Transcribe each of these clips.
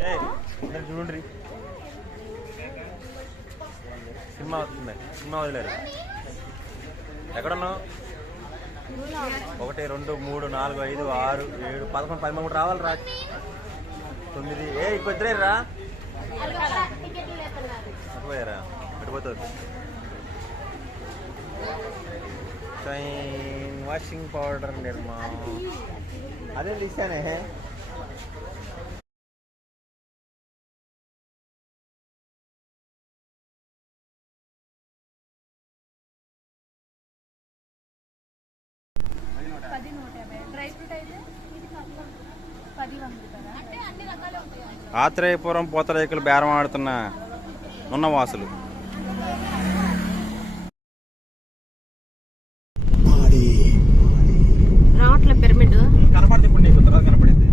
చూడండి సినిమా వస్తుంది, సినిమా వదిలేరు. ఎక్కడున్నావు? 1 2 3 4 5 6 7 11 13 రావాలి రా. 9 ఇద్దరే రా. పోయారా? ఎటుపోతుంది? వాషింగ్ పౌడర్ నిర్మా అదే తీసానే. ఆత్రేయపురం పూతరేకులు బేరం ఆడుతున్న ఉన్నవాసులు. రావట్లే పిరమిడ్ కనపడింది. ఇప్పుడు నీకు తర్వాత కనపడింది.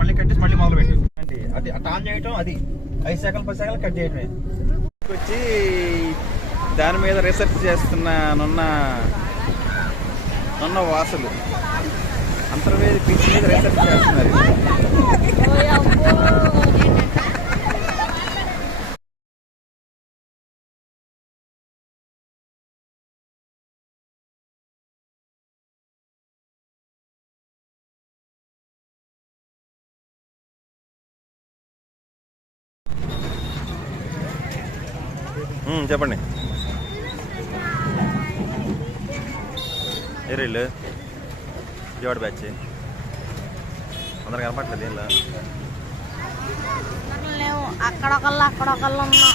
మళ్ళీ కట్టేసి మళ్ళీ మొదలు పెట్టు. అంటే అది ఆన్ చేయటం, అది 5 సెకండ్లు 10 సెకండ్లు కట్ చేయటమే. వచ్చి దాని మీద రీసెర్చ్ చేస్తున్న నున్న వాసులు అంతర్వేది బీచ్ మీద రీసెర్చ్ చేస్తున్నారు. చెప్పండి. ఏ రీళ్ళు విజయవాడ బ్యాచ్ అందరు కనపట్లేదు. ఏం అక్కడొకళ్ళు ఉన్నా.